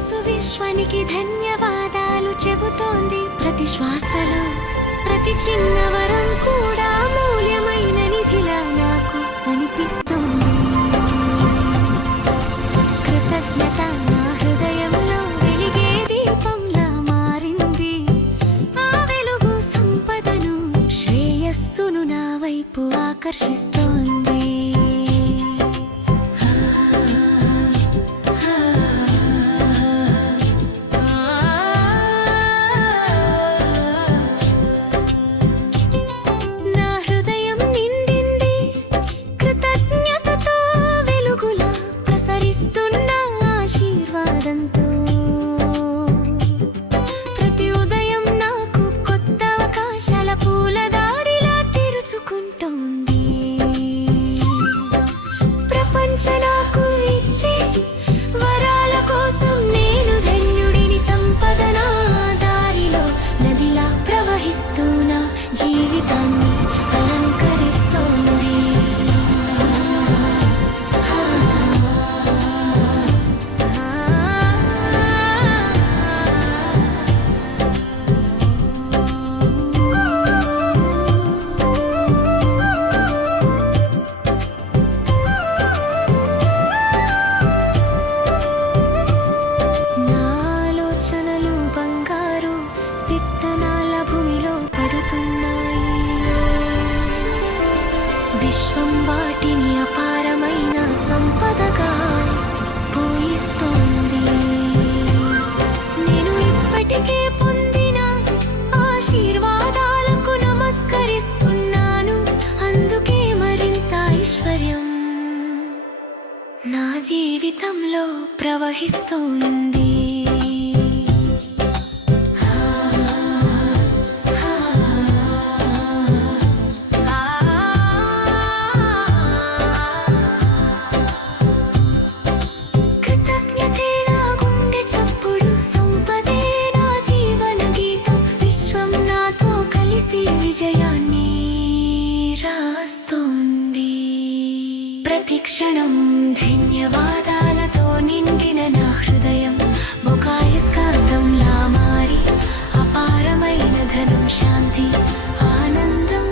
మనసు విశ్వానికి ధన్యవాదాలు చెబుతోంది. ప్రతి శ్వాసలో ప్రతి చిన్న వరం కూడా అమూల్యమైన నిధిలా నాకు అనిపిస్తుంది. కృతజ్ఞత నా హృదయంలో వెలిగే దీపంలా మారింది. ఆ వెలుగు సంపదను శ్రేయస్సును నా వైపు ఆకర్షిస్తోంది. నాకు ఇచ్చే వరాల కోసం నేను ధన్యుడిని. సంపద నా దారిలో నదిలా ప్రవహిస్తున్న జీవితాన్ని అలంకరిస్తోంది. విశ్వం వాటిని అపారమైన సంపదగా పూయిస్తోంది. నేను ఇప్పటికే పొందిన ఆశీర్వాదాలకు నమస్కరిస్తున్నాను. అందుకే మరింత ఐశ్వర్యం నా జీవితంలో ప్రవహిస్తోంది. విజయాన్ని రాస్తోంది. ప్రతి క్షణం ధన్యవాదాలతో నిండిన నా హృదయం ఒక అయస్కాంతంలా మారి అపారమైన ధనం, శాంతి, ఆనందం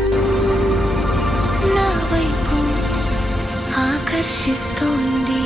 నా వైపు ఆకర్షిస్తోంది.